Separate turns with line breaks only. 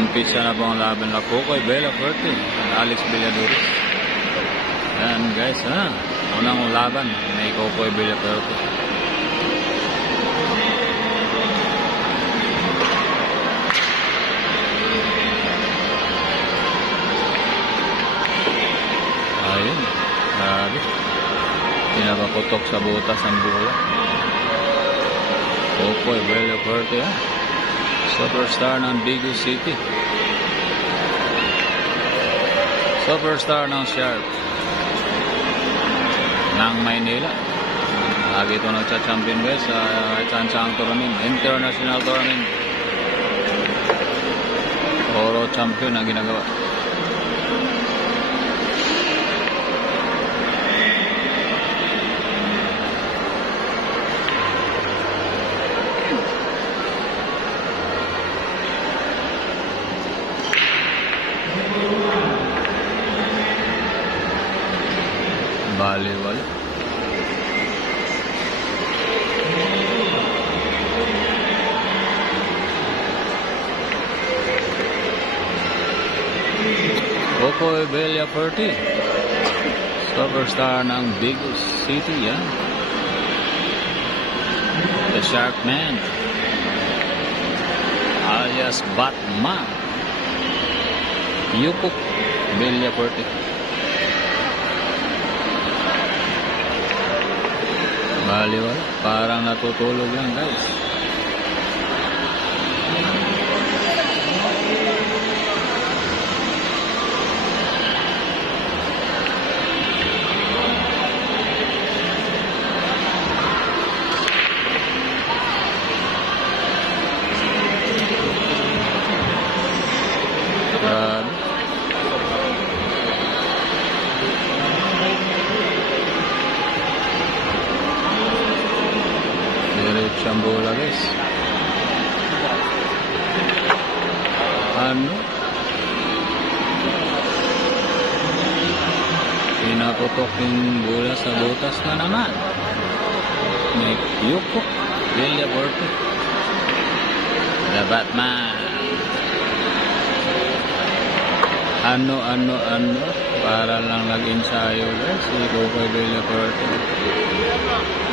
Umpisa na po ang laban na Kokoy Bella Fuerte at Alex Villadores. Yan guys ha. Unang laban ni Kokoy Bella Fuerte. Ayun. Grabe. Pinakaputok sa butas ang bola. Kokoy Bella Fuerte ha. Superstar ng Bigo City. Superstar ng Sharp. Ng Maynila. Lagi ito nagcha-champion guys sa Chansang Tournament. International Tournament. Oro champion ang ginagawa. baliwala. Okoy Belia 40 Superstar ng Bigus City yan The Shark Man. Alias Batman. Yukuk Belia 40 baliwala parang natutulog lang guys. Diretso ang bola guys. Ano? Pinaputok yung bola sa butas na naman. May Yuko. Delia Borte. The Batman. Ano, ano, ano. Para lang nag-ensayo guys. Si Kokoy Delia Borte.